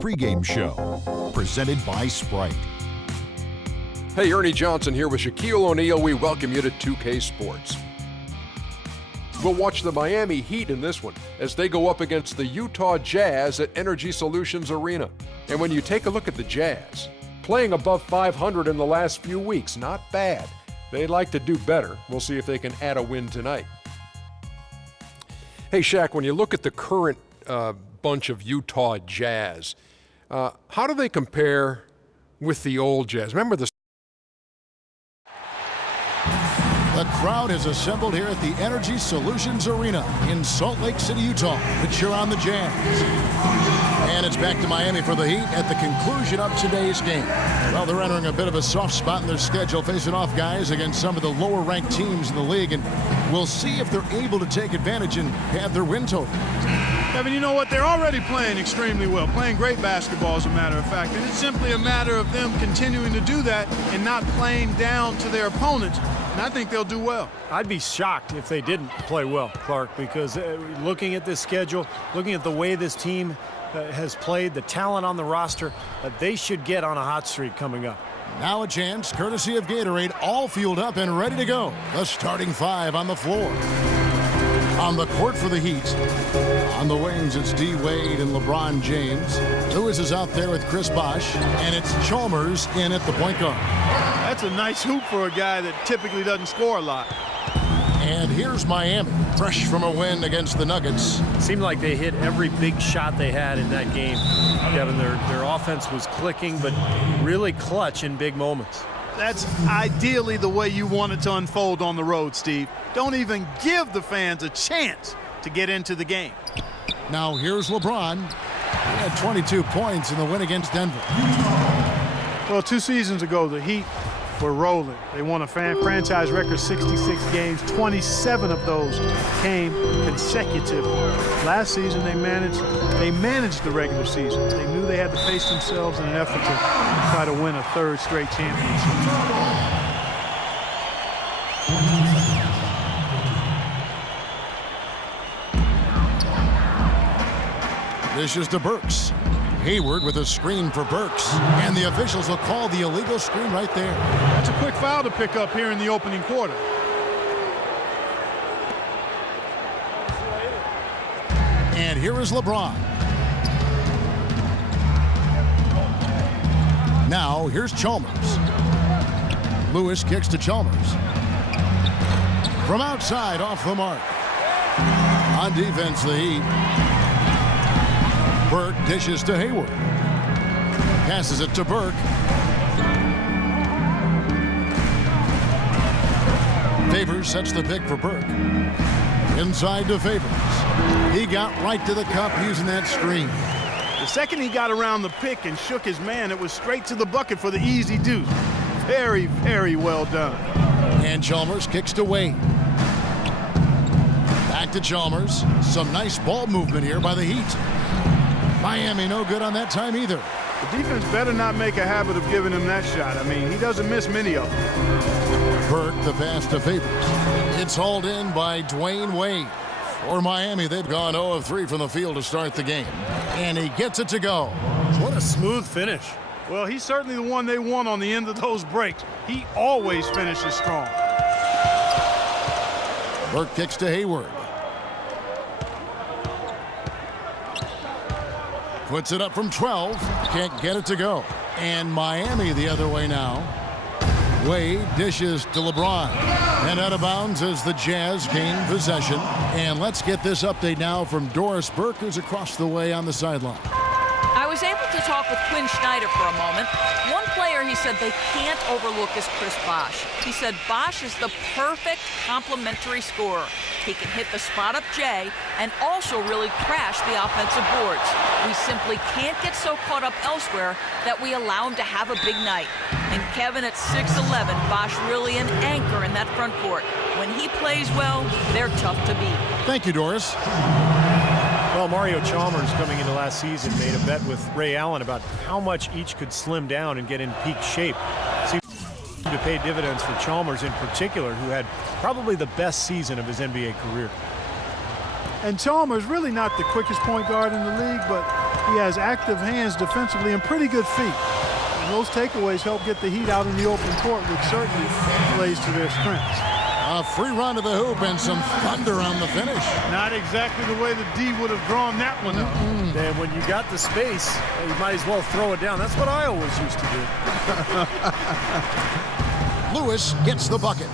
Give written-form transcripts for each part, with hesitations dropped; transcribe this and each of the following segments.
Pre-game show, presented by Sprite. Hey, Ernie Johnson here with Shaquille O'Neal. We welcome you to 2K Sports. We'll watch the Miami Heat in this one as they go up against the Utah Jazz at Energy Solutions Arena. And when you take a look at the Jazz, playing above 500 in the last few weeks, not bad. They'd like to do better. We'll see if they can add a win tonight. Hey, Shaq, when you look at the current bunch of Utah Jazz, how do they compare with the old Jazz? Remember the crowd has assembled here at the Energy Solutions Arena in Salt Lake City, Utah, to cheer on the Jazz. And it's back to Miami for the Heat at the conclusion of today's game. Well, they're entering a bit of a soft spot in their schedule, facing off guys against some of the lower-ranked teams in the league, and we'll see if they're able to take advantage and have their win total. Kevin, you know what? They're already playing extremely well, playing great basketball, as a matter of fact. And it's simply a matter of them continuing to do that and not playing down to their opponents. And I think they'll do well. I'd be shocked if they didn't play well, Clark, because looking at this schedule, looking at the way this team has played, the talent on the roster, they should get on a hot streak coming up. Now a chance, courtesy of Gatorade, all fueled up and ready to go. The starting five on the floor. On the court for the Heat. On the wings, it's D. Wade and LeBron James. Lewis is out there with Chris Bosh, and it's Chalmers in at the point guard. That's a nice hoop for a guy that typically doesn't score a lot. And here's Miami, fresh from a win against the Nuggets. Seemed like they hit every big shot they had in that game. Kevin, their offense was clicking, but really clutch in big moments. That's ideally the way you want it to unfold on the road, Steve. Don't even give the fans a chance to get into the game. Now here's LeBron. He had 22 points in the win against Denver. Well, 2 seasons ago, the Heat were rolling. They won a franchise record 66 games. 27 of those came consecutively. Last season, they managed the regular season. They knew they had to face themselves in an effort to try to win a 3rd straight championship. This is to Burks. Hayward with a screen for Burks. And the officials will call the illegal screen right there. That's a quick foul to pick up here in the opening quarter. And here is LeBron. Now here's Chalmers. Lewis kicks to Chalmers. From outside, off the mark. On defense, the Heat. Burke dishes to Hayward. Passes it to Burke. Favors sets the pick for Burke. Inside to Favors. He got right to the cup using that screen. The second he got around the pick and shook his man, it was straight to the bucket for the easy deuce. Very, very well done. And Chalmers kicks to Wade. Back to Chalmers. Some nice ball movement here by the Heat. Miami no good on that time either. The defense better not make a habit of giving him that shot. I mean, he doesn't miss many of them. Burke, the pass to Favors. It's hauled in by Dwayne Wade. For Miami, they've gone 0 of 3 from the field to start the game. And he gets it to go. What a smooth finish. Well, he's certainly the one they want on the end of those breaks. He always finishes strong. Burke kicks to Hayward. Puts it up from 12. Can't get it to go. And Miami the other way now. Wade dishes to LeBron. And out of bounds as the Jazz gain possession. And let's get this update now from Doris Burke, who's across the way on the sideline. I was able to talk with Quinn Snyder for a moment. One player he said they can't overlook is Chris Bosh. He said Bosh is the perfect complementary scorer. He can hit the spot-up J and also really crash the offensive boards. We simply can't get so caught up elsewhere that we allow him to have a big night. And Kevin, at 6'11", Bosh really an anchor in that front court. When he plays well, they're tough to beat. Thank you, Doris. Well, Mario Chalmers, coming into last season, made a bet with Ray Allen about how much each could slim down and get in peak shape. Seemed to pay dividends for Chalmers in particular, who had probably the best season of his NBA career. And Chalmers really not the quickest point guard in the league, but He has active hands defensively and pretty good feet. And those takeaways help get the Heat out in the open court, which certainly plays to their strengths. A free run to the hoop and some thunder on the finish. Not exactly the way the D would have drawn that one up. And when you got the space, you might as well throw it down. That's what I always used to do. Lewis gets the bucket.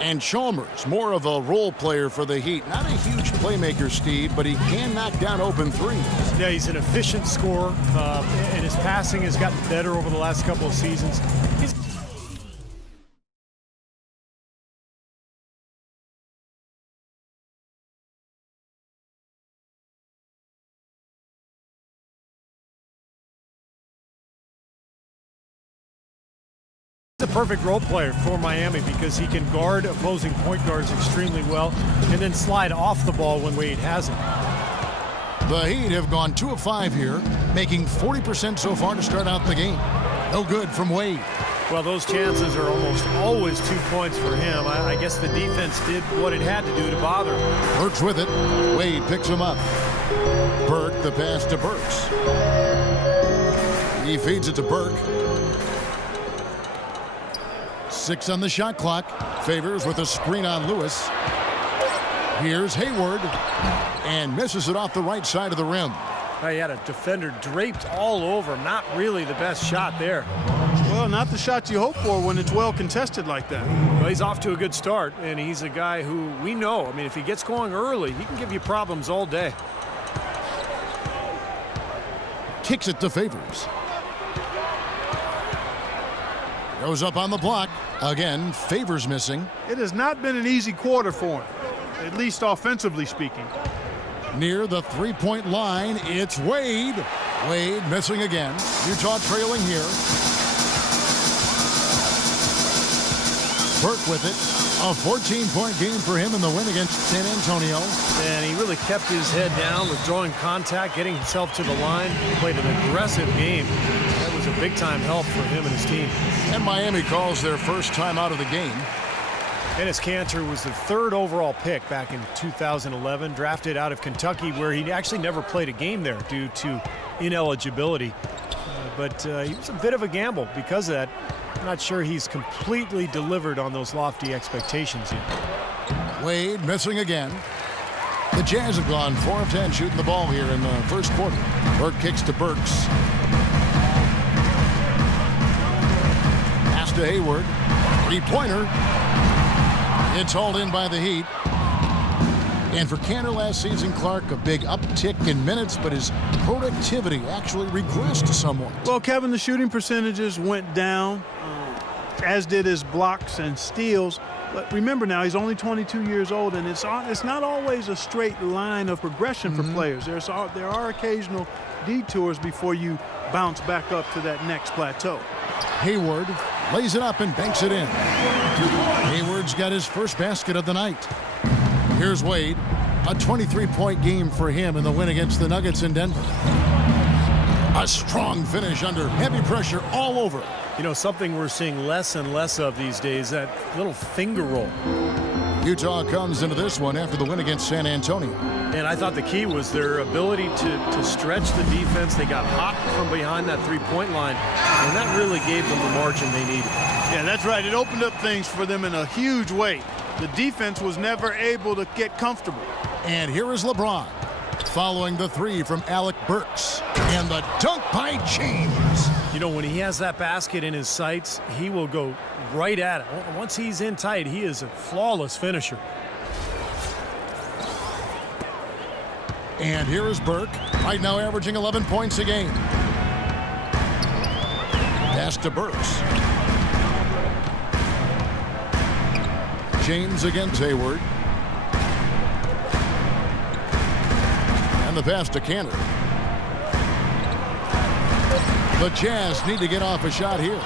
And Chalmers, more of a role player for the Heat. Not a huge playmaker, Steve, but he can knock down open threes. Yeah, he's an efficient scorer, and his passing has gotten better over the last couple of seasons. He's a perfect role player for Miami because he can guard opposing point guards extremely well and then slide off the ball when Wade has it. The Heat have gone 2 of 5 here, making 40% so far to start out the game. No good from Wade. Well, those chances are almost always 2 points for him. I guess the defense did what it had to do to bother him. Burks with it. Wade picks him up. Burke, the pass to Burks. He feeds it to Burke. 6 on the shot clock. Favors with a screen on Lewis. Here's Hayward. And misses it off the right side of the rim. He had a defender draped all over him. Not really the best shot there. Well, not the shot you hope for when it's well contested like that. Well, he's off to a good start, and he's a guy who we know. I mean, if he gets going early, he can give you problems all day. Kicks it to Favors. Goes up on the block. Again, Favors missing. It has not been an easy quarter for him, at least offensively speaking. Near the three-point line, it's Wade. Wade missing again. Utah trailing here. Burke with it. A 14-point game for him in the win against San Antonio. And he really kept his head down, withdrawing contact, getting himself to the line. He played an aggressive game. That was a big-time help for him and his team. And Miami calls their first time out of the game. Enes Kanter was the 3rd overall pick back in 2011, drafted out of Kentucky, where he actually never played a game there due to ineligibility. But he was a bit of a gamble because of that. I'm not sure he's completely delivered on those lofty expectations yet. Wade missing again. The Jazz have gone 4 of 10 shooting the ball here in the first quarter. Burke kicks to Burks. Pass to Hayward. 3-pointer. It's hauled in by the Heat. And for Kanter last season, Clark, a big uptick in minutes, but his productivity actually regressed somewhat. Well, Kevin, the shooting percentages went down, as did his blocks and steals. But remember now, he's only 22 years old, and it's not always a straight line of progression for players. There are occasional detours before you bounce back up to that next plateau. Hayward lays it up and banks it in. Hayward's got his first basket of the night. Here's Wade. A 23-point game for him in the win against the Nuggets in Denver. A strong finish under heavy pressure all over. You know, something we're seeing less and less of these days, that little finger roll. Utah comes into this one after the win against San Antonio. And I thought the key was their ability to stretch the defense. They got hot from behind that three-point line, and that really gave them the margin they needed. Yeah, that's right. It opened up things for them in a huge way. The defense was never able to get comfortable. And here is LeBron following the 3 from Alec Burks. And the dunk by James. You know, when he has that basket in his sights, he will go right at it. Once he's in tight, he is a flawless finisher. And here is Burke, right now averaging 11 points a game. Pass to Burks. James against Hayward. And the pass to Kanter. The Jazz need to get off a shot here.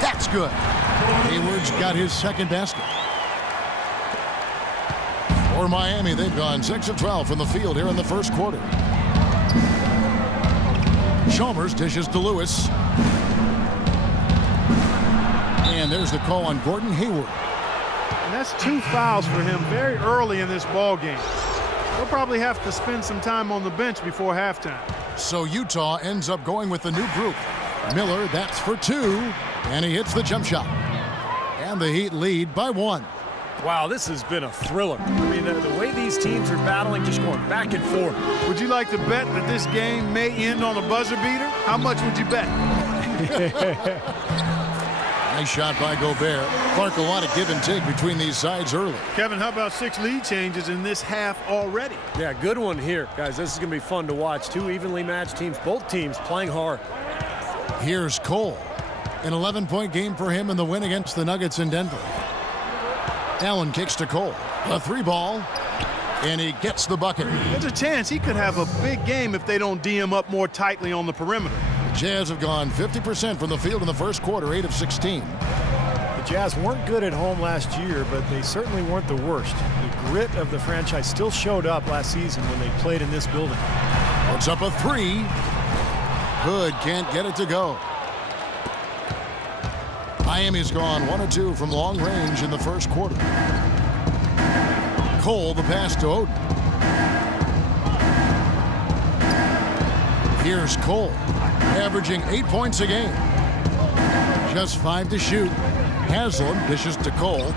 That's good. Hayward's got his second basket. For Miami, they've gone 6 of 12 from the field here in the first quarter. Chalmers dishes to Lewis. And there's the call on Gordon Hayward. And that's 2 fouls for him very early in this ball game. He'll probably have to spend some time on the bench before halftime. So Utah ends up going with the new group. Miller, that's for 2, and he hits the jump shot. And the Heat lead by 1. Wow, this has been a thriller. I mean, the way these teams are battling, just going back and forth. Would you like to bet that this game may end on a buzzer beater? How much would you bet? Nice shot by Gobert. Clark, a lot of give and take between these sides early. Kevin, how about 6 lead changes in this half already? Yeah, good one here. Guys, this is going to be fun to watch. 2 evenly matched teams, both teams playing hard. Here's Cole. An 11-point game for him in the win against the Nuggets in Denver. Allen kicks to Cole. A 3-ball, and he gets the bucket. There's a chance he could have a big game if they don't D him up more tightly on the perimeter. The Jazz have gone 50% from the field in the first quarter, 8 of 16. The Jazz weren't good at home last year, but they certainly weren't the worst. The grit of the franchise still showed up last season when they played in this building. Puts up a 3. Hood can't get it to go. Miami's gone 1 of 2 from long range in the first quarter. Cole, the pass to Oden. Here's Cole, averaging 8 points a game. Just 5 to shoot. Haslam dishes to Cole.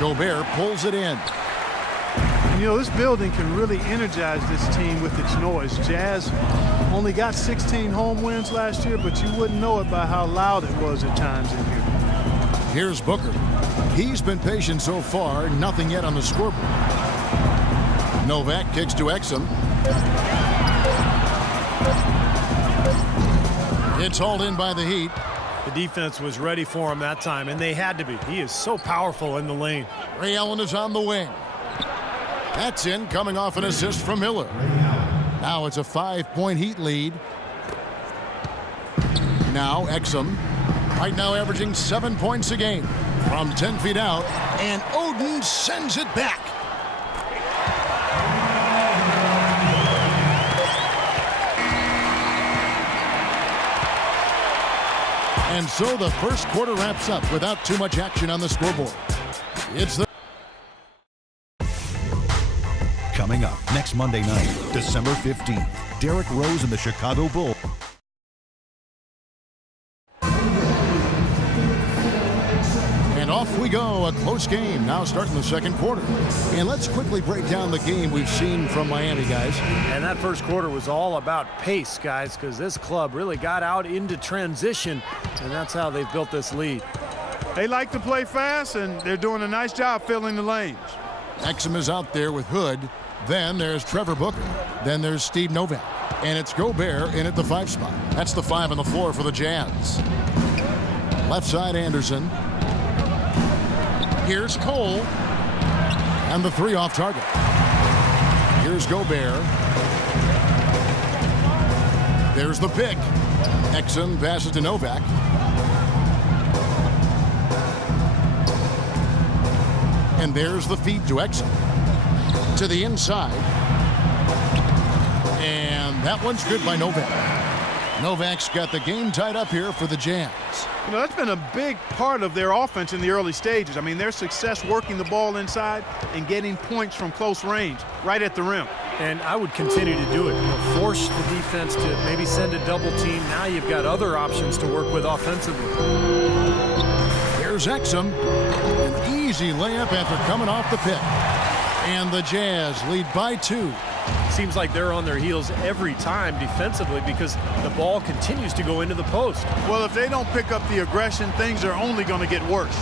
Gobert pulls it in. You know, this building can really energize this team with its noise. Jazz only got 16 home wins last year, but you wouldn't know it by how loud it was at times in here. Here's Booker. He's been patient so far, nothing yet on the scoreboard. Novak kicks to Exum. It's hauled in by the Heat. The defense was ready for him that time, and they had to be. He is so powerful in the lane. Ray Allen is on the wing. That's in, coming off an assist from Miller. Now it's a 5-point Heat lead. Now Exum, right now averaging 7 points a game from 10 feet out, and Oden sends it back. And so the first quarter wraps up without too much action on the scoreboard. It's the Coming up next Monday night, December 15th, Derrick Rose and the Chicago Bulls. And off we go, a close game now starting the second quarter. And let's quickly break down the game we've seen from Miami, guys. And that first quarter was all about pace, guys, because this club really got out into transition, and that's how they've built this lead. They like to play fast, and they're doing a nice job filling the lanes. Exum is out there with Hood. Then there's Trevor Booker. Then there's Steve Novak. And it's Gobert in at the 5 spot. That's the 5 on the floor for the Jazz. Left side, Anderson. Here's Cole. And the 3 off target. Here's Gobert. There's the pick. Exum passes to Novak. And there's the feed to Exum. To the inside. And that one's good by Novak. Novak's got the game tied up here for the Jazz. You know, that's been a big part of their offense in the early stages. I mean, their success working the ball inside and getting points from close range, right at the rim. And I would continue to do it. You know, force the defense to maybe send a double team. Now you've got other options to work with offensively. Here's Exum. An easy layup after coming off the pick. And the Jazz lead by 2. Seems like they're on their heels every time defensively because the ball continues to go into the post. Well, if they don't pick up the aggression, things are only going to get worse.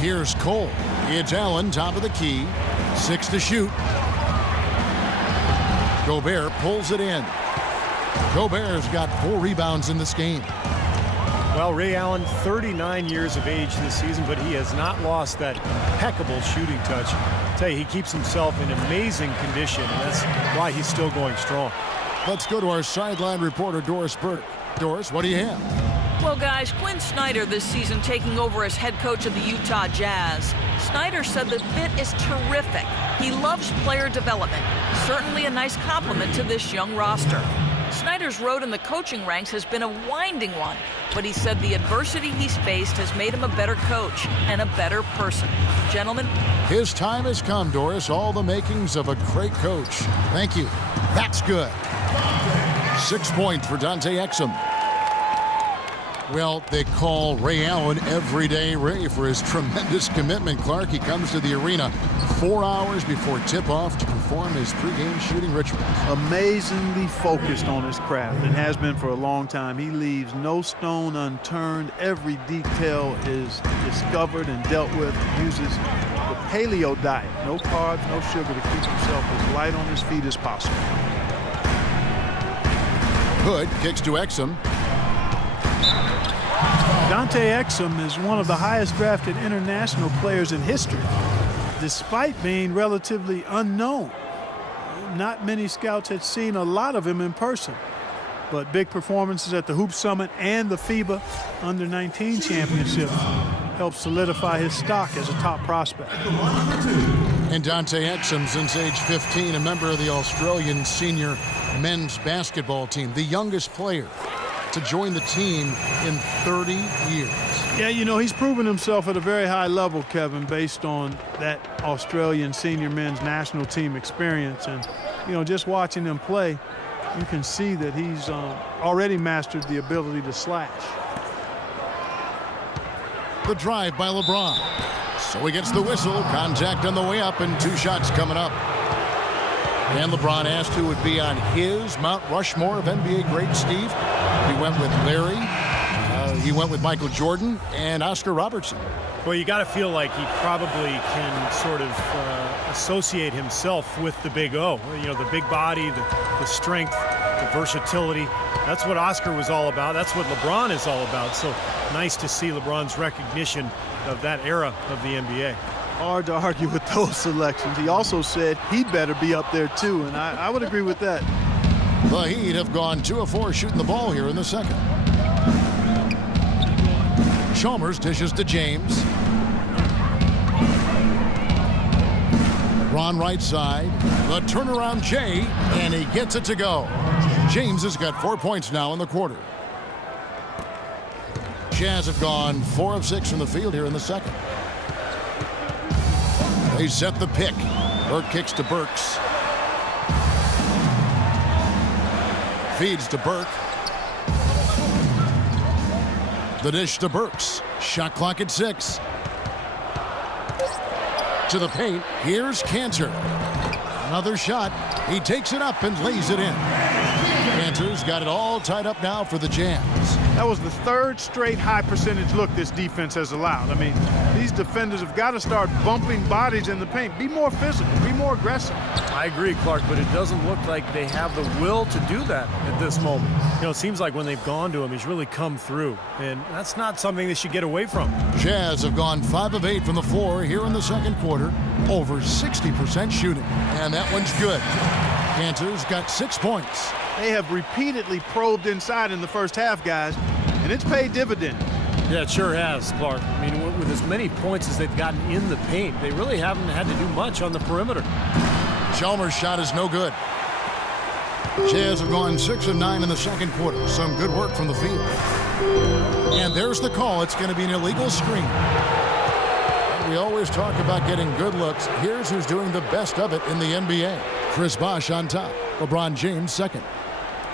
Here's Cole. It's Allen, top of the key. 6 to shoot. Gobert pulls it in. Gobert's got 4 rebounds in this game. Well, Ray Allen, 39 years of age this season, but he has not lost that impeccable shooting touch. I tell you, he keeps himself in amazing condition, and that's why he's still going strong. Let's go to our sideline reporter, Doris Burke. Doris, what do you have? Well, guys, Quinn Snyder this season taking over as head coach of the Utah Jazz. Snyder said the fit is terrific. He loves player development. Certainly a nice compliment to this young roster. Snyder's road in the coaching ranks has been a winding one, but he said the adversity he's faced has made him a better coach and a better person. Gentlemen, His time has come, Doris. All the makings of a great coach. Thank you. That's good. 6 points for Dante Exum. Well, they call Ray Allen Everyday Ray for his tremendous commitment. Clark, he comes to the arena 4 hours before tip-off to perform his pregame shooting ritual. Amazingly focused on his craft and has been for a long time. He leaves no stone unturned. Every detail is discovered and dealt with. He uses the paleo diet. No carbs, no sugar to keep himself as light on his feet as possible. Hood kicks to Exum. Dante Exum is one of the highest drafted international players in history, despite being relatively unknown. Not many scouts had seen a lot of him in person, but big performances at the Hoop Summit and the FIBA Under-19 Championship helped solidify his stock as a top prospect. And Dante Exum, since age 15, a member of the Australian senior men's basketball team, the youngest player to join the team in 30 years. Yeah, you know, he's proven himself at a very high level, Kevin, based on that Australian senior men's national team experience. And, you know, just watching him play, you can see that he's already mastered the ability to slash. The drive by LeBron. So he gets the whistle. Contact on the way up and 2 shots coming up. And LeBron asked who would be on his Mount Rushmore of NBA greats, Steve. He went with Larry. He went with Michael Jordan and Oscar Robertson. Well, you got to feel like he probably can sort of associate himself with the Big O. You know, the big body, the strength, the versatility. That's what Oscar was all about. That's what LeBron is all about. So nice to see LeBron's recognition of that era of the NBA. Hard to argue with those selections. He also said he'd better be up there too, and I would agree with that. The Heat have gone 2 of 4 shooting the ball here in the second. Chalmers dishes to James. Ron right side. The turnaround Jay, and he gets it to go. James has got 4 points now in the quarter. Jazz have gone 4 of 6 from the field here in the second. They set the pick. Burke kicks to Burks. Feeds to Burke. The dish to Burks. Shot clock at 6. To the paint. Here's Cantor. Another shot. He takes it up and lays it in. Cantor's got it all tied up now for the Jazz. That was the 3rd straight high percentage look this defense has allowed. I mean, these defenders have got to start bumping bodies in the paint. Be more physical, be more aggressive. I agree, Clark, but it doesn't look like they have the will to do that at this moment. You know, it seems like when they've gone to him, he's really come through, and that's not something they should get away from. Jazz have gone 5 of 8 from the floor here in the second quarter. Over 60% shooting, and that one's good. Cantor's got 6 points. They have repeatedly probed inside in the first half, guys, and it's paid dividends. Yeah, it sure has, Clark. I mean, with as many points as they've gotten in the paint, they really haven't had to do much on the perimeter. Chalmers' shot is no good. Jazz have gone 6 of 9 in the second quarter. Some good work from the field. And there's the call. It's going to be an illegal screen. We always talk about getting good looks. Here's who's doing the best of it in the NBA. Chris Bosh on top. LeBron James second.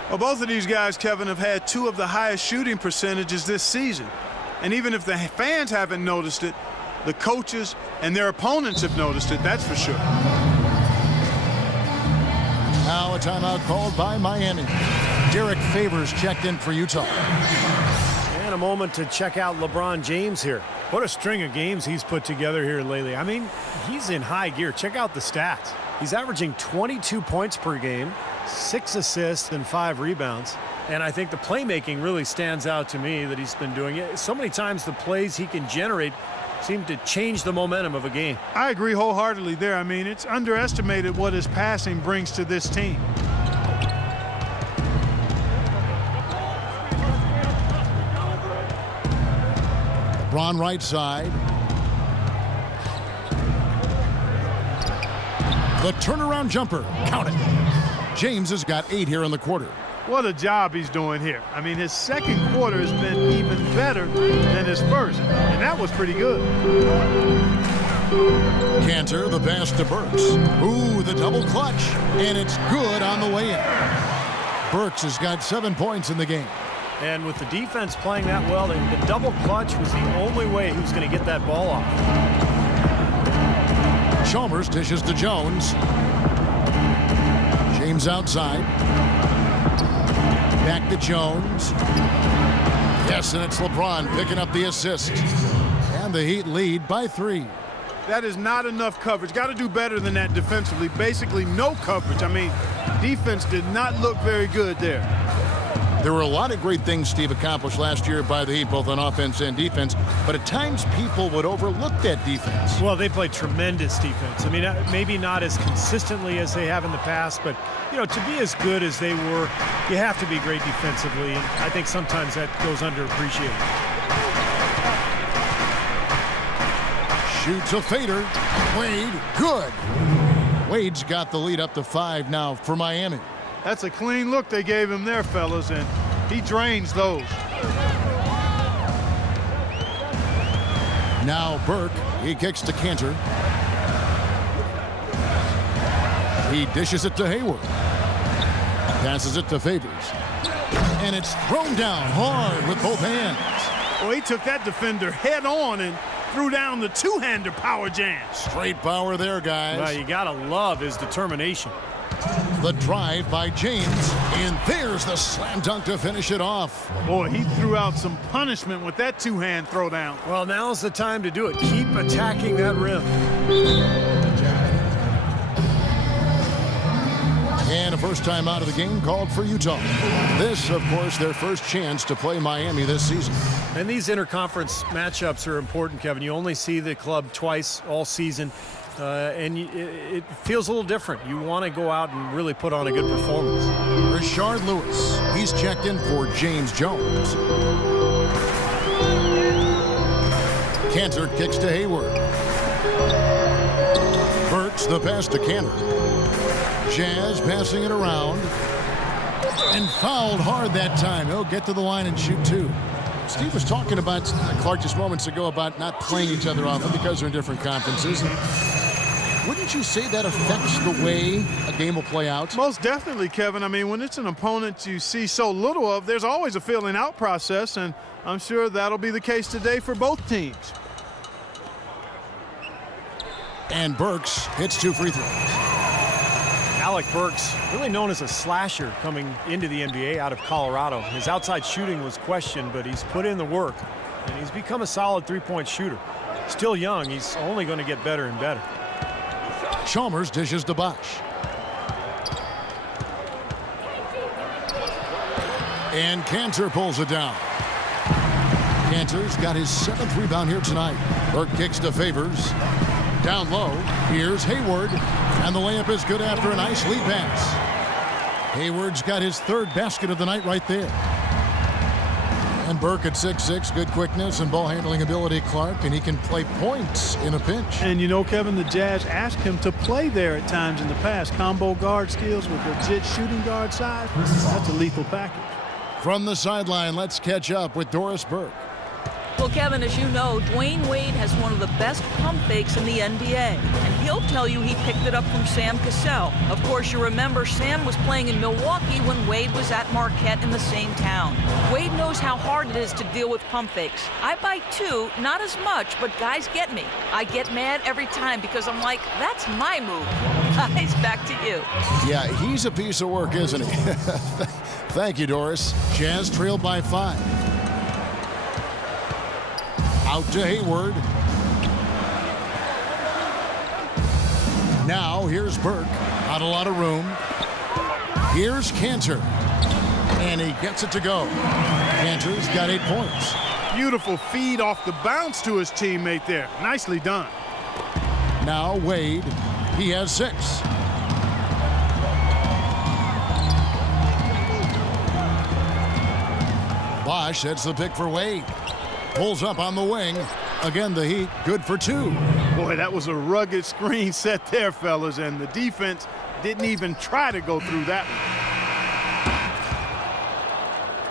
Well, both of these guys, Kevin, have had 2 of the highest shooting percentages this season. And even if the fans haven't noticed it, the coaches and their opponents have noticed it, that's for sure. Now a timeout called by Miami. Derek Favors checked in for Utah. And a moment to check out LeBron James here. What a string of games he's put together here lately. I mean, he's in high gear. Check out the stats. He's averaging 22 points per game, 6 assists and 5 rebounds. And I think the playmaking really stands out to me that he's been doing it. So many times the plays he can generate seem to change the momentum of a game. I agree wholeheartedly there. I mean, it's underestimated what his passing brings to this team. LeBron right side. The turnaround jumper. Count it. James has got 8 here in the quarter. What a job he's doing here. I mean, his second quarter has been even better than his first, and that was pretty good. Cantor, the pass to Burks. Ooh, the double clutch, and it's good on the way in. Burks has got 7 points in the game. And with the defense playing that well, the double clutch was the only way he was going to get that ball off. Chalmers dishes to Jones. James outside. Back to Jones. Yes, and it's LeBron picking up the assist. And the Heat lead by 3. That is not enough coverage. Got to do better than that defensively. Basically no coverage. I mean, defense did not look very good there. There were a lot of great things Steve accomplished last year by the Heat, both on offense and defense, but at times people would overlook that defense. Well, they played tremendous defense. I mean, maybe not as consistently as they have in the past, but, you know, to be as good as they were, you have to be great defensively, and I think sometimes that goes underappreciated. Shoots a fader. Wade, good. Wade's got the lead up to 5 now for Miami. That's a clean look they gave him there, fellas, and he drains those. Now Burke, he kicks to Cantor. He dishes it to Hayward. Passes it to Favors. And it's thrown down hard with both hands. Well, he took that defender head on and threw down the two-hander power jam. Straight power there, guys. Well, you got to love his determination. The drive by James, and there's the slam dunk to finish it off. Boy, he threw out some punishment with that two-hand throwdown. Well, now's the time to do it. Keep attacking that rim. And a first time out of the game called for Utah. This, of course, their first chance to play Miami this season. And these interconference matchups are important, Kevin. You only see the club twice all season. And it feels a little different. You want to go out and really put on a good performance. Rashard Lewis, he's checked in for James Jones. Cantor kicks to Hayward. Burks the pass to Cantor. Jazz passing it around. And fouled hard that time. He'll get to the line and shoot 2. Steve was talking about, Clark, just moments ago about not playing each other often because they're in different conferences. Wouldn't you say that affects the way a game will play out? Most definitely, Kevin. I mean, when it's an opponent you see so little of, there's always a filling out process, and I'm sure that'll be the case today for both teams. And Burks hits 2 free throws. Alec Burks, really known as a slasher coming into the NBA out of Colorado. His outside shooting was questioned, but he's put in the work, and he's become a solid three-point shooter. Still young, he's only going to get better and better. Chalmers dishes to Bosch. And Cantor pulls it down. Cantor's got his 7th rebound here tonight. Burke kicks to Favors. Down low, here's Hayward. And the layup is good after a nice lead pass. Hayward's got his 3rd basket of the night right there. And Burke at 6'6", good quickness and ball handling ability, Clark, and he can play points in a pinch. And you know, Kevin, the Jazz asked him to play there at times in the past. Combo guard skills with legit shooting guard size. That's a lethal package. From the sideline, let's catch up with Doris Burke. Well, Kevin, as you know, Dwayne Wade has one of the best pump fakes in the NBA, and he'll tell you he picked it up from Sam Cassell. Of course, you remember Sam was playing in Milwaukee when Wade was at Marquette in the same town. Wade knows how hard it is to deal with pump fakes. I bite too, not as much, but guys get me. I get mad every time because I'm like, that's my move. Guys, back to you. Yeah, he's a piece of work, isn't he? Thank you, Doris. Jazz trailed by 5. Out to Hayward. Now here's Burke. Not a lot of room. Here's Cantor. And he gets it to go. Cantor's got 8 points. Beautiful feed off the bounce to his teammate there. Nicely done. Now Wade. He has 6. Bosch sets the pick for Wade. Pulls up on the wing. Again, the Heat good for 2. Boy, that was a rugged screen set there, fellas, and the defense didn't even try to go through that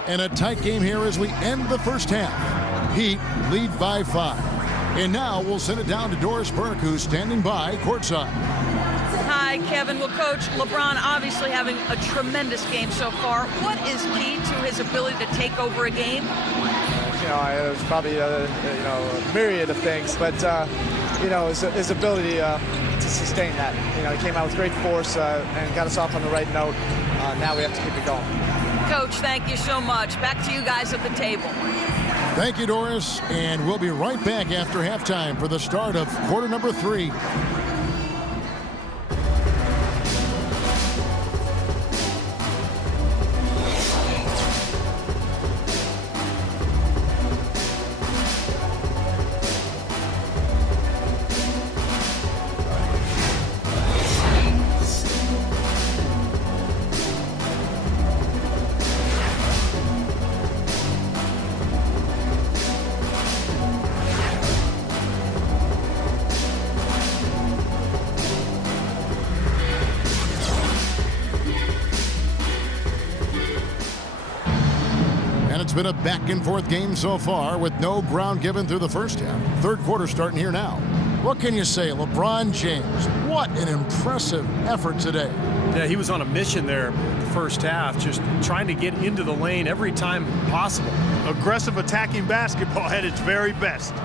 And a tight game here as we end the first half. Heat lead by 5. And now we'll send it down to Doris Burke, who's standing by courtside. Hi, Kevin. Well, Coach, LeBron obviously having a tremendous game so far. What is key to his ability to take over a game? It was probably a myriad of things, but his ability to sustain that. He came out with great force and got us off on the right note. Now we have to keep it going. Coach, thank you so much. Back to you guys at the table. Thank you, Doris, and we'll be right back after halftime for the start of quarter number 3. It's been a back-and-forth game so far with no ground given through the first half. Third quarter starting here now. What can you say? LeBron James, what an impressive effort today. Yeah, he was on a mission there the first half, just trying to get into the lane every time possible. Aggressive attacking basketball at its very best.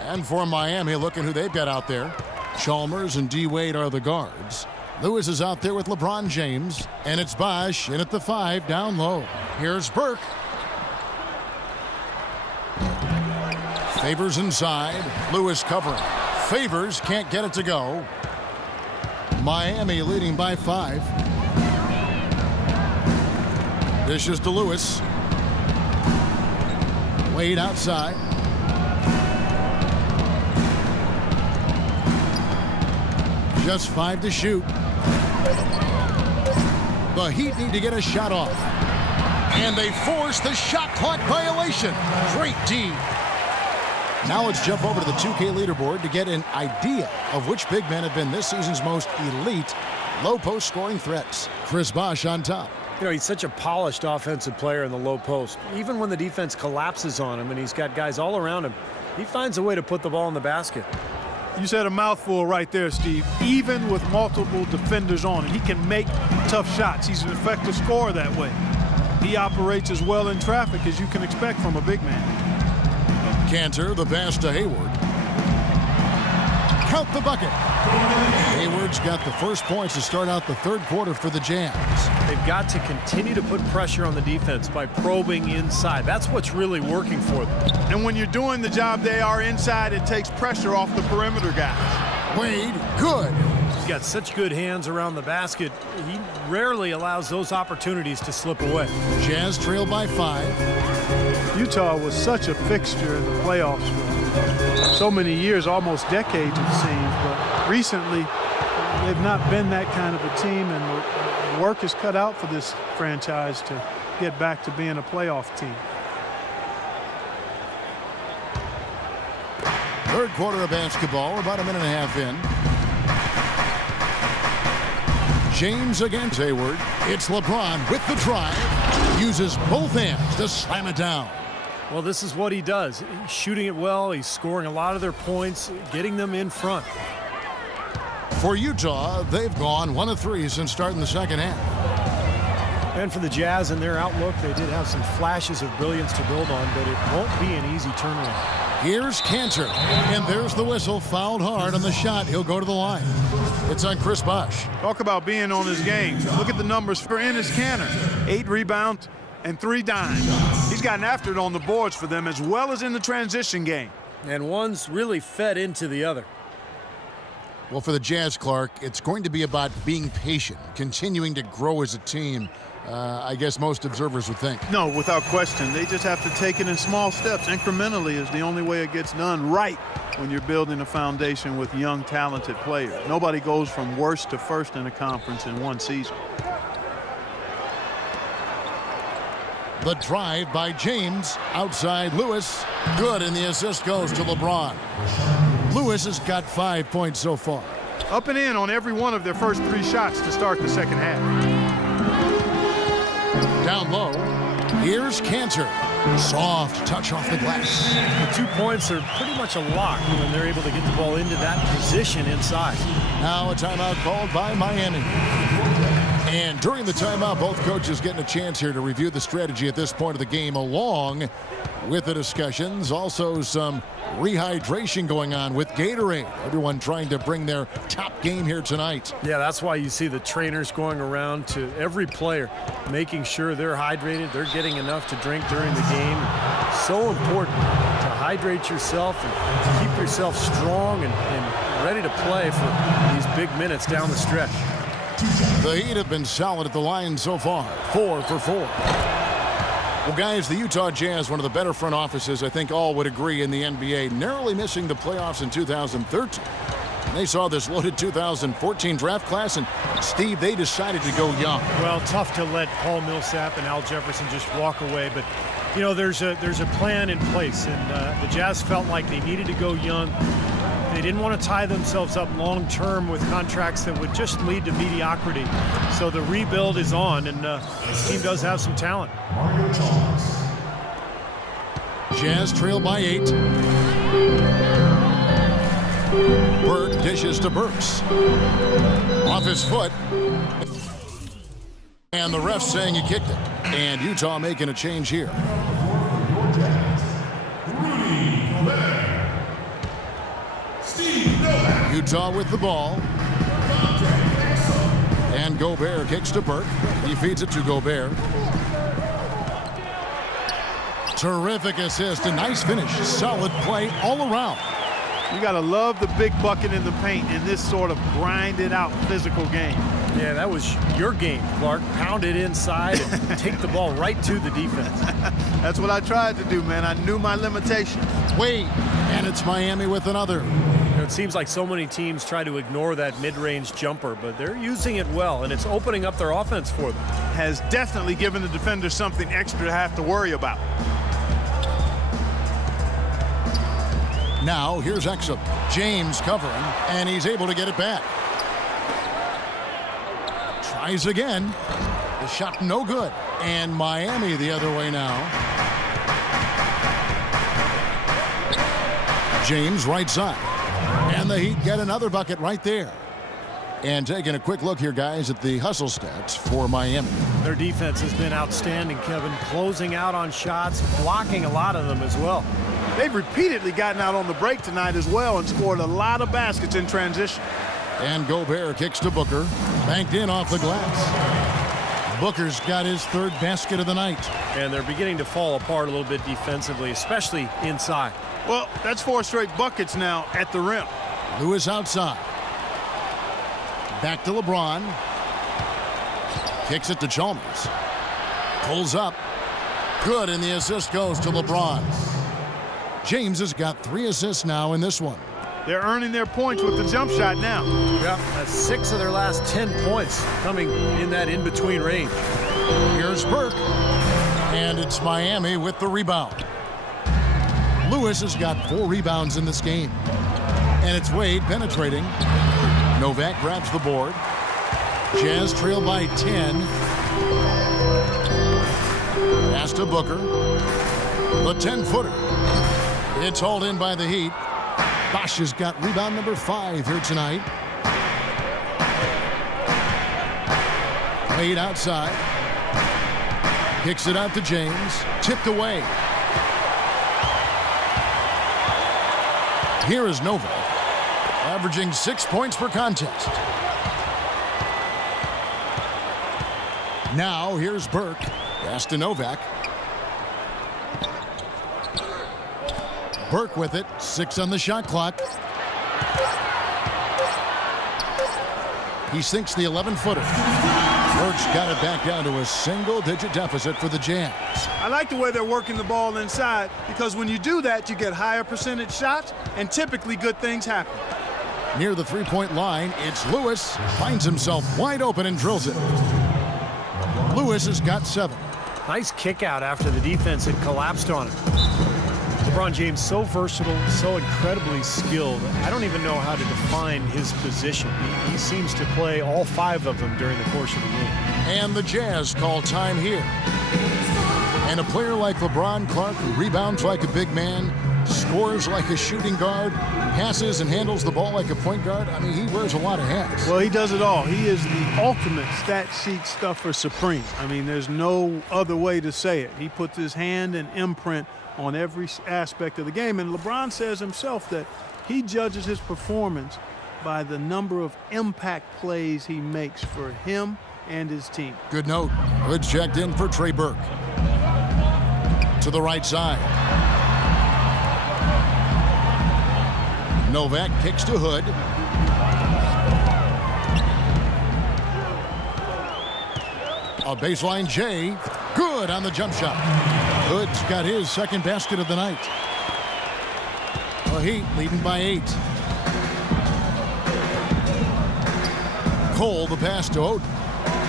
And for Miami, looking who they've got out there. Chalmers and D. Wade are the guards. Lewis is out there with LeBron James, and it's Bosh in at the 5 down low. Here's Burke. Favors inside. Lewis covering. Favors can't get it to go. Miami leading by 5. Dishes to Lewis. Wade outside. Just 5 to shoot. The Heat need to get a shot off. And they force the shot clock violation. Great D. Now let's jump over to the 2K leaderboard to get an idea of which big men have been this season's most elite low post scoring threats. Chris Bosh on top. He's such a polished offensive player in the low post. Even when the defense collapses on him and he's got guys all around him, he finds a way to put the ball in the basket. You said a mouthful right there, Steve. Even with multiple defenders on him, he can make tough shots. He's an effective scorer that way. He operates as well in traffic as you can expect from a big man. Cantor, the pass to Hayward. Count the bucket. Hayward's got the first points to start out the third quarter for the Jazz. They've got to continue to put pressure on the defense by probing inside. That's what's really working for them. And when you're doing the job they are inside, it takes pressure off the perimeter guys. Wade, good. He's got such good hands around the basket. He rarely allows those opportunities to slip away. Jazz trail by 5. Utah was such a fixture in the playoffs for so many years, almost decades it seems, but recently they've not been that kind of a team, and the work is cut out for this franchise to get back to being a playoff team. Third quarter of basketball, about a minute and a half in. James against Hayward. It's LeBron with the drive. Uses both hands to slam it down. Well, this is what he does. He's shooting it well. He's scoring a lot of their points, getting them in front. For Utah, they've gone 1 of 3 since starting the second half. And for the Jazz and their outlook, they did have some flashes of brilliance to build on, but it won't be an easy turnaround. Here's Cantor, and there's the whistle. Fouled hard on the shot. He'll go to the line. It's on Chris Bosh. Talk about being on his game. Look at the numbers for Enes Kanter. 8 rebounds and 3 dimes. He's gotten after it on the boards for them as well as in the transition game. And one's really fed into the other. Well, for the Jazz, Clark, it's going to be about being patient, continuing to grow as a team. I guess most observers would think. No, without question. They just have to take it in small steps. Incrementally is the only way it gets done right when you're building a foundation with young, talented players. Nobody goes from worst to first in a conference in one season. The drive by James. Outside Lewis. Good, and the assist goes to LeBron. Lewis has got 5 points so far. Up and in on every one of their first 3 shots to start the second half. Down low, here's Cantor. Soft touch off the glass. The 2 points are pretty much a lock when they're able to get the ball into that position inside. Now a timeout called by Miami. And during the timeout, both coaches getting a chance here to review the strategy at this point of the game, along with the discussions. Also some rehydration going on with Gatorade. Everyone trying to bring their top game here tonight. Yeah, that's why you see the trainers going around to every player, making sure they're hydrated, they're getting enough to drink during the game. So important to hydrate yourself and keep yourself strong and ready to play for these big minutes down the stretch. The Heat have been solid at the line so far, 4 for 4. Well, guys, the Utah Jazz, one of the better front offices, I think all would agree, in the NBA, narrowly missing the playoffs in 2013. And they saw this loaded 2014 draft class, and Steve, they decided to go young. Well, tough to let Paul Millsap and Al Jefferson just walk away, but you know, there's a plan in place, and the Jazz felt like they needed to go young. They didn't want to tie themselves up long-term with contracts that would just lead to mediocrity. So the rebuild is on, and this team does have some talent. Jazz trail by 8. Burke dishes to Burks. Off his foot. And the ref saying he kicked it. And Utah making a change here. Utah with the ball. And Gobert kicks to Burke. He feeds it to Gobert. Terrific assist, a nice finish. Solid play all around. You got to love the big bucket in the paint in this sort of grinded out physical game. Yeah, that was your game, Clark. Pound it inside and take the ball right to the defense. That's what I tried to do, man. I knew my limitations. Wait, and it's Miami with another. It seems like so many teams try to ignore that mid-range jumper, but they're using it well, and it's opening up their offense for them. Has definitely given the defender something extra to have to worry about. Now, here's Exum. James covering, and he's able to get it back. Tries again. The shot no good. And Miami the other way now. James right side. And the Heat get another bucket right there. And taking a quick look here, guys, at the hustle stats for Miami. Their defense has been outstanding, Kevin. Closing out on shots, blocking a lot of them as well. They've repeatedly gotten out on the break tonight as well and scored a lot of baskets in transition. And Gobert kicks to Booker. Banked in off the glass. Booker's got his third basket of the night. And they're beginning to fall apart a little bit defensively, especially inside. Well, that's 4 straight buckets now at the rim. Lewis outside. Back to LeBron. Kicks it to Chalmers. Pulls up. Good, and the assist goes to LeBron. James has got 3 assists now in this one. They're earning their points with the jump shot now. Yeah, that's 6 of their last 10 points coming in that in-between range. Here's Burke. And it's Miami with the rebound. Lewis has got 4 rebounds in this game. And it's Wade penetrating. Novak grabs the board. Jazz trail by 10. Pass to Booker. The 10-footer. It's hauled in by the Heat. Bosch has got rebound number 5 here tonight. Wade outside. Kicks it out to James. Tipped away. Here is Novak, averaging 6 points per contest. Now here's Burke. Pass to Novak. Burke with it. 6 on the shot clock. He sinks the 11-footer. Burke's got it back down to a single-digit deficit for the Jazz. I like the way they're working the ball inside because when you do that, you get higher percentage shots and typically good things happen. Near the three-point line, it's Lewis. Finds himself wide open and drills it. Lewis has got 7. Nice kick out after the defense had collapsed on him. LeBron James, so versatile, so incredibly skilled. I don't even know how to define his position. He seems to play all 5 of them during the course of the game. And the Jazz call time here. And a player like LeBron Clark, who rebounds like a big man, scores like a shooting guard, passes and handles the ball like a point guard. I mean, he wears a lot of hats. Well, he does it all. He is the ultimate stat sheet stuffer supreme. I mean, there's no other way to say it. He puts his hand and imprint on every aspect of the game. And LeBron says himself that he judges his performance by the number of impact plays he makes for him and his team. Good note. Hood checked in for Trey Burke. To the right side. Novak kicks to Hood. A baseline J. Good on the jump shot. Hood's got his second basket of the night. The Heat leading by 8. Cole, the pass to Oden.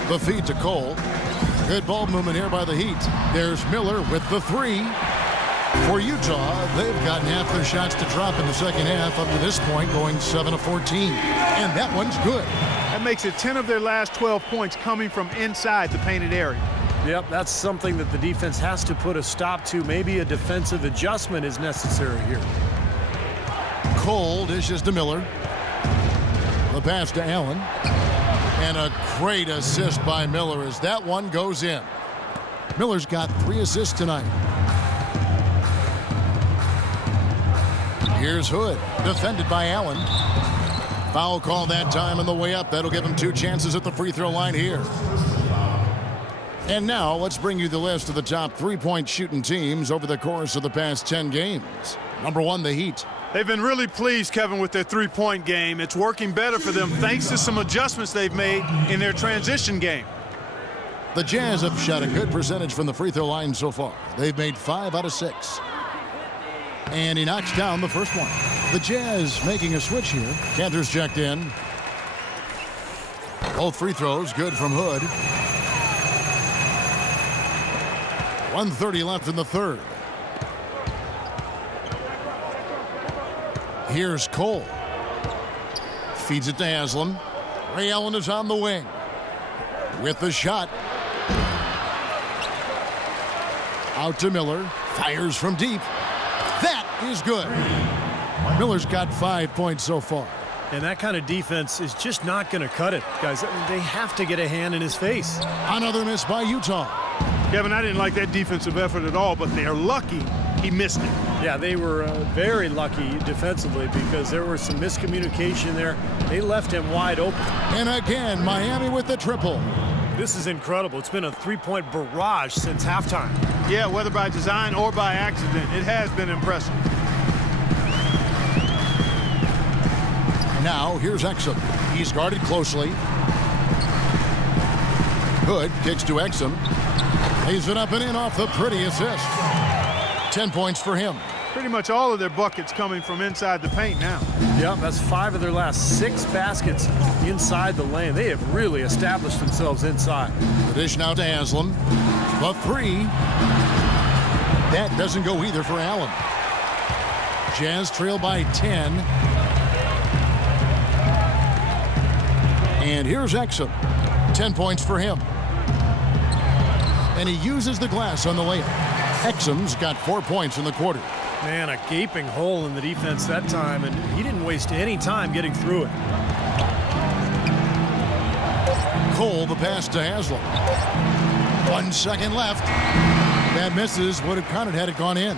The feed to Cole. Good ball movement here by the Heat. There's Miller with the 3. For Utah, they've gotten half their shots to drop in the second half up to this point, going 7 of 14. And that one's good. That makes it 10 of their last 12 points coming from inside the painted area. Yep, that's something that the defense has to put a stop to. Maybe a defensive adjustment is necessary here. Cole dishes to Miller. The pass to Allen. And a great assist by Miller as that one goes in. Miller's got 3 assists tonight. Here's Hood, defended by Allen. Foul call that time on the way up. That'll give him 2 chances at the free throw line here. And now let's bring you the list of the top 3-point shooting teams over the course of the past 10 games. Number 1, the Heat. They've been really pleased, Kevin, with their three-point game. It's working better for them thanks to some adjustments they've made in their transition game. The Jazz have shot a good percentage from the free throw line so far. They've made 5 out of 6. And he knocks down the first one. The Jazz making a switch here. Cantor's checked in. Both free throws good from Hood. 1:30 left in the third. Here's Cole. Feeds it to Haslam. Ray Allen is on the wing. With the shot. Out to Miller. Fires from deep. That is good. Miller's got 5 points so far. And that kind of defense is just not going to cut it, guys. They have to get a hand in his face. Another miss by Utah. Kevin, I didn't like that defensive effort at all, but they're lucky he missed it. Yeah, they were very lucky defensively because there was some miscommunication there. They left him wide open. And again, Miami with the triple. This is incredible. It's been a 3-point barrage since halftime. Yeah, whether by design or by accident, it has been impressive. Now, here's Exum. He's guarded closely. Hood kicks to Exum. Lays it up and in off the pretty assist. 10 points for him. Pretty much all of their buckets coming from inside the paint now. Yep, that's 5 of their last 6 baskets inside the lane. They have really established themselves inside. The dish now to Haslam. The 3. That doesn't go either for Allen. Jazz trail by 10. And here's Exum. 10 points for him. And he uses the glass on the layup. Exum's got 4 points in the quarter. Man, a gaping hole in the defense that time, and he didn't waste any time getting through it. Cole, the pass to Haslam. 1 second left. That misses. Would have counted had it gone in.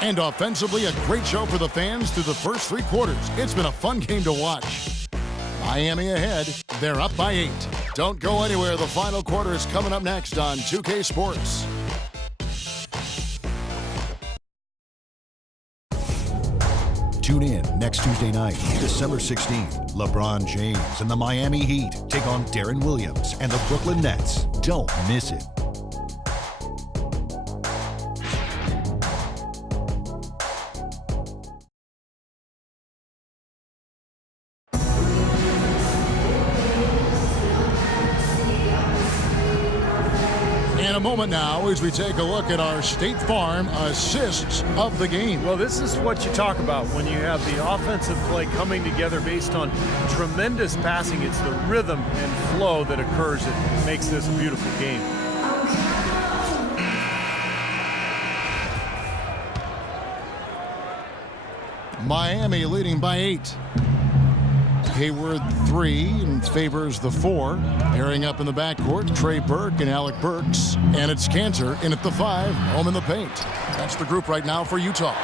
And offensively, a great show for the fans through the first 3 quarters. It's been a fun game to watch. Miami ahead. They're up by 8. Don't go anywhere. The final quarter is coming up next on 2K Sports. Tune in next Tuesday night, December 16th. LeBron James and the Miami Heat take on Darren Williams and the Brooklyn Nets. Don't miss it. And a moment now as we take a look at our State Farm assists of the game. Well, this is what you talk about when you have the offensive play coming together based on tremendous passing. It's the rhythm and flow that occurs that makes this a beautiful game. Miami leading by 8. Hayward 3 and favors the 4. Airing up in the backcourt, Trey Burke and Alec Burks. And it's Cantor in at the 5, home in the paint. That's the group right now for Utah.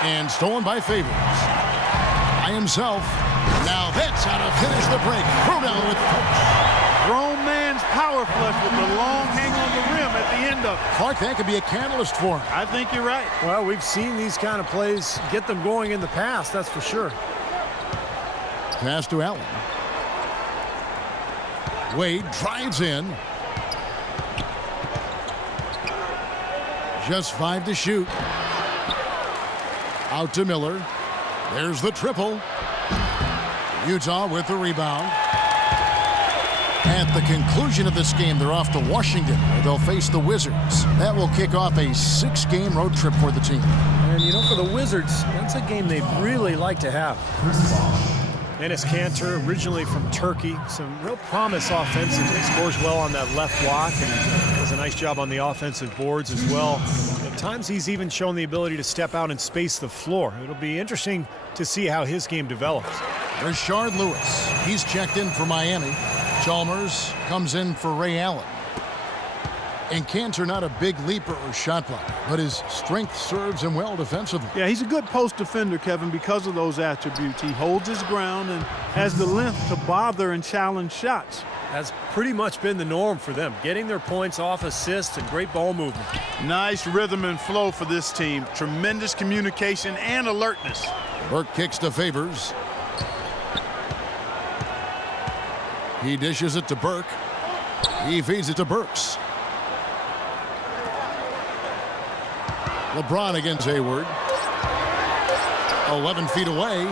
And stolen by Favors. By himself. Now that's how to finish the break. Crowdown with Burks. Grown man's power flush with the long hang on the rim at the end of it. Clark, that could be a catalyst for him. I think you're right. Well, we've seen these kind of plays get them going in the past, that's for sure. Pass to Allen. Wade drives in. Just 5 to shoot. Out to Miller. There's the triple. Utah with the rebound. At the conclusion of this game, they're off to Washington, where they'll face the Wizards. That will kick off a 6-game road trip for the team. And, you know, for the Wizards, that's a game they'd really like to have. Enes Kanter, originally from Turkey, some real promise offensively. Scores well on that left block and does a nice job on the offensive boards as well. At times, he's even shown the ability to step out and space the floor. It'll be interesting to see how his game develops. Rashard Lewis, he's checked in for Miami. Chalmers comes in for Ray Allen. And Cantor, not a big leaper or shot blocker, but his strength serves him well defensively. Yeah, he's a good post defender, Kevin, because of those attributes. He holds his ground and has the length to bother and challenge shots. That's pretty much been the norm for them, getting their points off assists and great ball movement. Nice rhythm and flow for this team. Tremendous communication and alertness. Burke kicks to Favors. He dishes it to Burke. He feeds it to Burks. LeBron against Hayward. 11 feet away.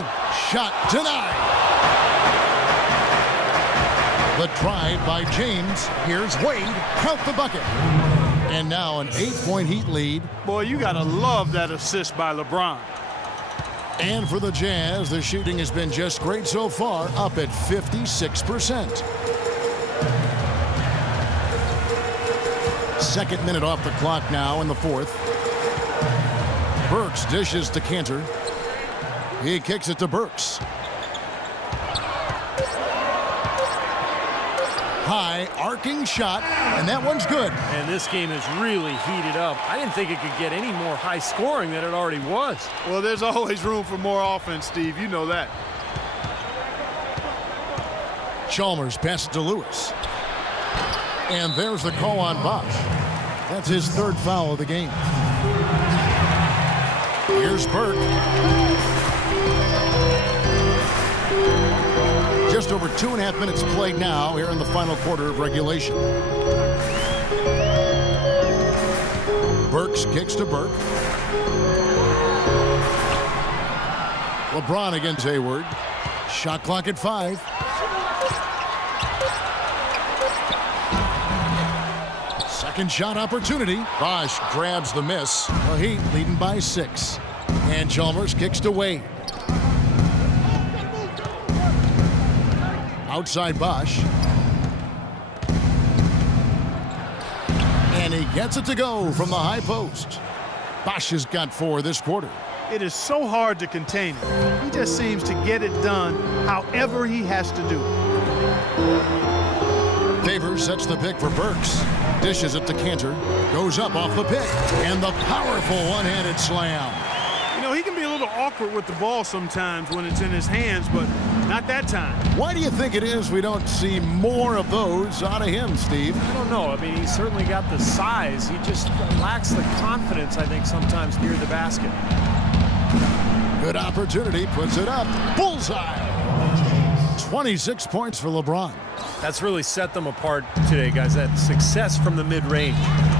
Shot denied. The drive by James. Here's Wade. Count the bucket. And now an 8-point Heat lead. Boy, you got to love that assist by LeBron. And for the Jazz, the shooting has been just great so far, up at 56%. Second minute off the clock now in the 4th. Burks dishes to Cantor. He kicks it to Burks. High arcing shot, and that one's good. And this game is really heated up. I didn't think it could get any more high scoring than it already was. Well, there's always room for more offense, Steve. You know that. Chalmers passes to Lewis. And there's the call on Bosch. That's his 3rd foul of the game. Here's Burke. Just over 2.5 minutes played now here in the final quarter of regulation. Burks kicks to Burke. LeBron against Hayward. Shot clock at 5. Second shot opportunity. Bosch grabs the miss. The Heat leading by 6. And Chalmers kicks to Wade. Outside Bosch. And he gets it to go from the high post. Bosch has got 4 this quarter. It is so hard to contain him. He just seems to get it done however he has to do it. Favors sets the pick for Burks. Dishes it to Cantor. Goes up off the pick. And the powerful one-handed slam. You know, he can be a little awkward with the ball sometimes when it's in his hands, but not that time. Why do you think it is we don't see more of those out of him, Steve? I don't know. I mean, he's certainly got the size. He just lacks the confidence, I think, sometimes near the basket. Good opportunity. Puts it up. Bullseye. 26 points for LeBron. That's really set them apart today, guys. That success from the mid-range.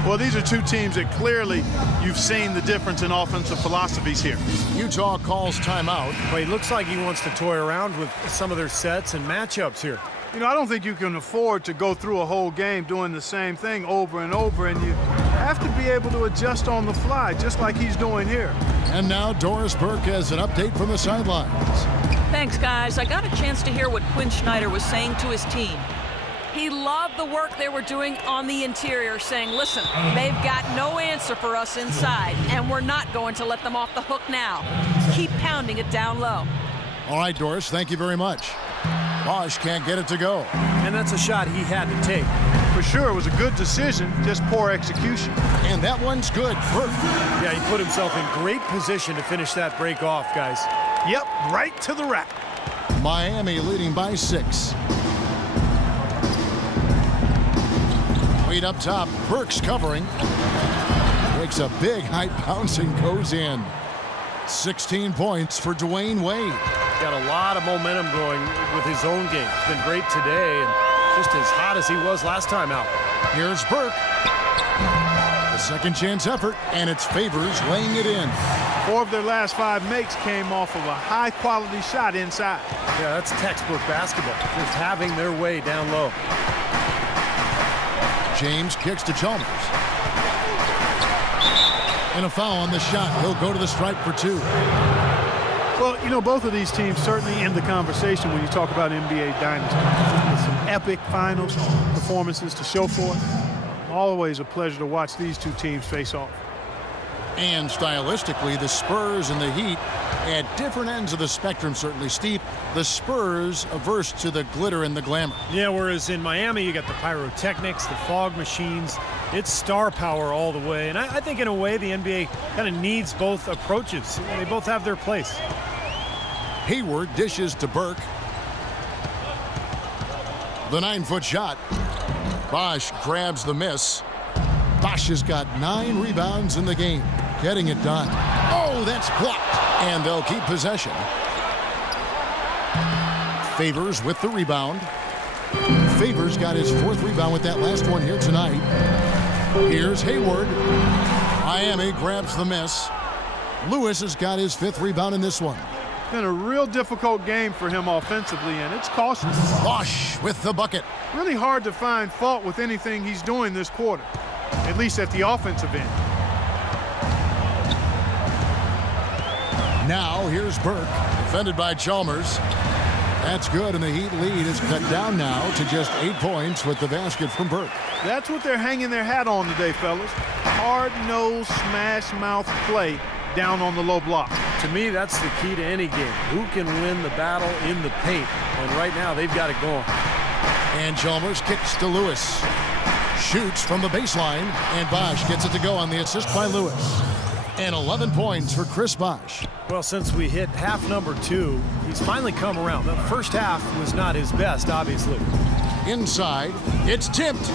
Well, these are two teams that clearly you've seen the difference in offensive philosophies here. Utah calls timeout. Well, he looks like he wants to toy around with some of their sets and matchups here. You know, I don't think you can afford to go through a whole game doing the same thing over and over, and you have to be able to adjust on the fly, just like he's doing here. And now Doris Burke has an update from the sidelines. Thanks, guys. I got a chance to hear what Quinn Snyder was saying to his team. He loved the work they were doing on the interior, saying, listen, they've got no answer for us inside, and we're not going to let them off the hook now. Keep pounding it down low. All right, Doris, thank you very much. Bosch can't get it to go. And that's a shot he had to take. For sure, it was a good decision, just poor execution. And that one's good. Burke. Yeah, he put himself in great position to finish that break off, guys. Yep, right to the rack. Miami leading by 6. Wade up top. Burke's covering. Makes a big high bounce and goes in. 16 points for Dwayne Wade. Got a lot of momentum going with his own game. It's been great today and just as hot as he was last time out. Here's Burke. A second chance effort, and it's Favors laying it in. 4 of their last 5 makes came off of a high-quality shot inside. Yeah, that's textbook basketball. Just having their way down low. James kicks to Chalmers. And a foul on the shot. He'll go to the stripe for 2. Well, you know, both of these teams certainly in the conversation when you talk about NBA dynasty. With some epic finals performances to show for it. Always a pleasure to watch these two teams face off. And stylistically, the Spurs and the Heat at different ends of the spectrum, certainly, Steve. The Spurs averse to the glitter and the glamour. Yeah, whereas in Miami, you got the pyrotechnics, the fog machines. It's star power all the way. And I think in a way, the NBA kind of needs both approaches. They both have their place. Hayward dishes to Burke. The 9-foot shot. Bosch grabs the miss. Bosch has got 9 rebounds in the game. Getting it done. Oh, that's blocked. And they'll keep possession. Favors with the rebound. Favors got his 4th rebound with that last one here tonight. Here's Hayward. Miami grabs the miss. Lewis has got his 5th rebound in this one. Been a real difficult game for him offensively, and it's costing him. Bosch with the bucket. Really hard to find fault with anything he's doing this quarter, at least at the offensive end. Now here's Burke, defended by Chalmers. That's good, and the Heat lead is cut down now to just 8 points with the basket from Burke. That's what they're hanging their hat on today, fellas. Hard-nosed, smash-mouth play down on the low block. To me, that's the key to any game. Who can win the battle in the paint? And right now, they've got it going. And Chalmers kicks to Lewis. Shoots from the baseline, and Bosch gets it to go on the assist by Lewis. And 11 points for Chris Bosch. Well, since we hit half number 2, he's finally come around. The first half was not his best, obviously. Inside, it's tipped.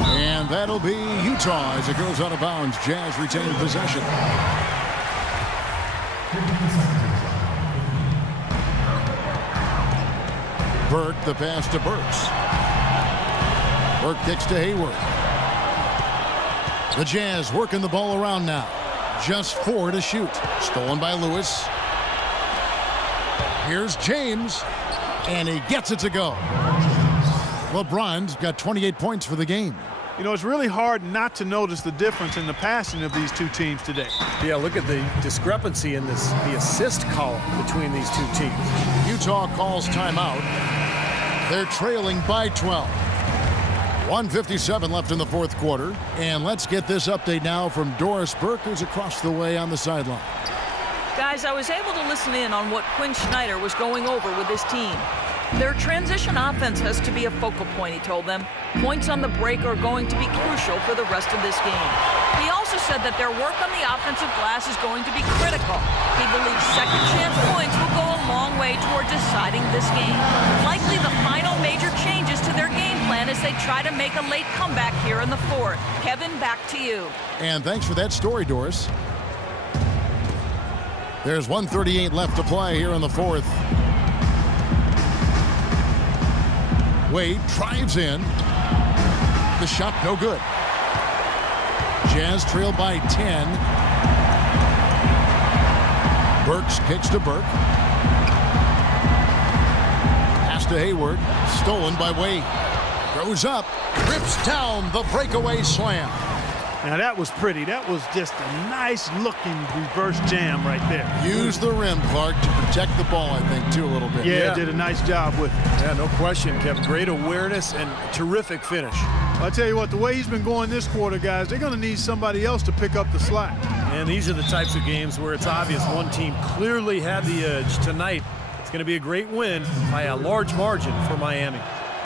And that'll be Utah as it goes out of bounds. Jazz retain possession. Burke, the pass to Burks. Burke kicks to Hayward. The Jazz working the ball around now. Just 4 to shoot. Stolen by Lewis. Here's James. And he gets it to go. LeBron's got 28 points for the game. You know, it's really hard not to notice the difference in the passing of these two teams today. Yeah, look at the discrepancy in the assist column between these two teams. Utah calls timeout. They're trailing by 12. 1:57 left in the 4th quarter. And let's get this update now from Doris Burke, who's across the way on the sideline. Guys, I was able to listen in on what Quinn Snyder was going over with his team. Their transition offense has to be a focal point, he told them. Points on the break are going to be crucial for the rest of this game. He also said that their work on the offensive glass is going to be critical. He believes second chance points will go a long way toward deciding this game. Likely the final major changes to their game plan as they try to make a late comeback here in the 4th. Kevin, back to you. And thanks for that story, Doris. There's 1:38 left to play here in the 4th. Wade drives in. The shot no good. Jazz trail by 10. Burks kicks to Burke. Pass to Hayward. Stolen by Wade. Goes up. Rips down the breakaway slam. Now that was pretty. That was just a nice looking reverse jam right there. Use the rim, Clark, to protect the ball, I think, too, a little bit. Yeah, did a nice job with it. Yeah, no question, Kevin. Great awareness and terrific finish. I'll tell you what, the way he's been going this quarter, guys, they're going to need somebody else to pick up the slack. And these are the types of games where it's obvious one team clearly had the edge. Tonight, it's going to be a great win by a large margin for Miami.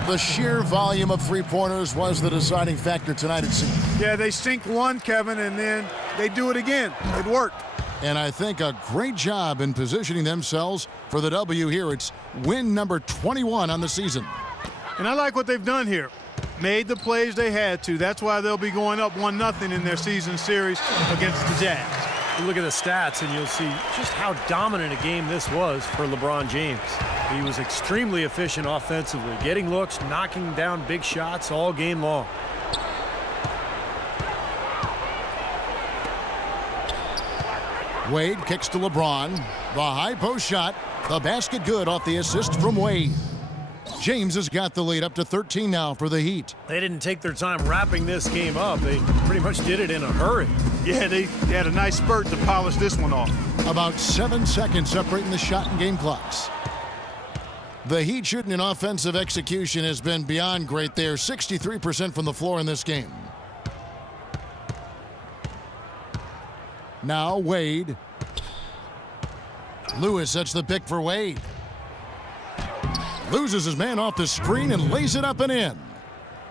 The sheer volume of three-pointers was the deciding factor tonight, it seemed. Yeah, they sink one, Kevin, and then they do it again. It worked. And I think a great job in positioning themselves for the W here. It's win number 21 on the season. And I like what they've done here. Made the plays they had to. That's why they'll be going up 1-0 in their season series against the Jazz. You look at the stats and you'll see just how dominant a game this was for LeBron James. He was extremely efficient offensively, getting looks, knocking down big shots all game long. Wade kicks to LeBron. The high post shot. The basket good off the assist from Wade. James has got the lead up to 13 now for the Heat. They didn't take their time wrapping this game up. They pretty much did it in a hurry. Yeah, they had a nice spurt to polish this one off. About 7 seconds separating the shot and game clocks. The Heat shooting and offensive execution has been beyond great there. 63% from the floor in this game. Now Wade. Lewis sets the pick for Wade. Loses his man off the screen and lays it up and in.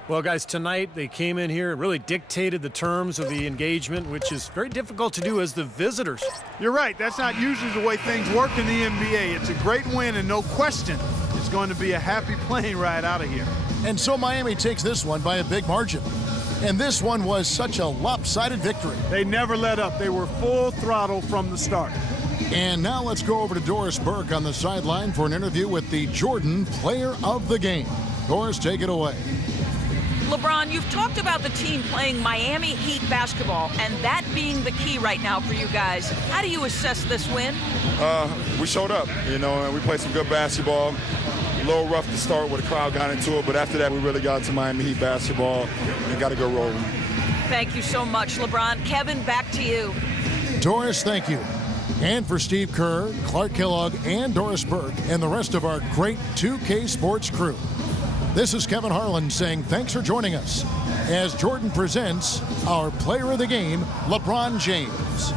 Well, guys, tonight they came in here and really dictated the terms of the engagement, which is very difficult to do as the visitors. You're right. That's not usually the way things work in the NBA. It's a great win, and no question, it's going to be a happy plane ride out of here. And so Miami takes this one by a big margin. And this one was such a lopsided victory. They never let up. They were full throttle from the start. And now let's go over to Doris Burke on the sideline for an interview with the Jordan Player of the Game. Doris, take it away. LeBron, you've talked about the team playing Miami Heat basketball, and that being the key right now for you guys. How do you assess this win? We showed up, and we played some good basketball. A little rough to start where the crowd got into it, but after that we really got into Miami Heat basketball and got to go rolling. Thank you so much, LeBron. Kevin, back to you. Doris, thank you. And for Steve Kerr, Clark Kellogg, and Doris Burke, and the rest of our great 2K Sports crew. This is Kevin Harlan saying thanks for joining us as Jordan presents our player of the game, LeBron James.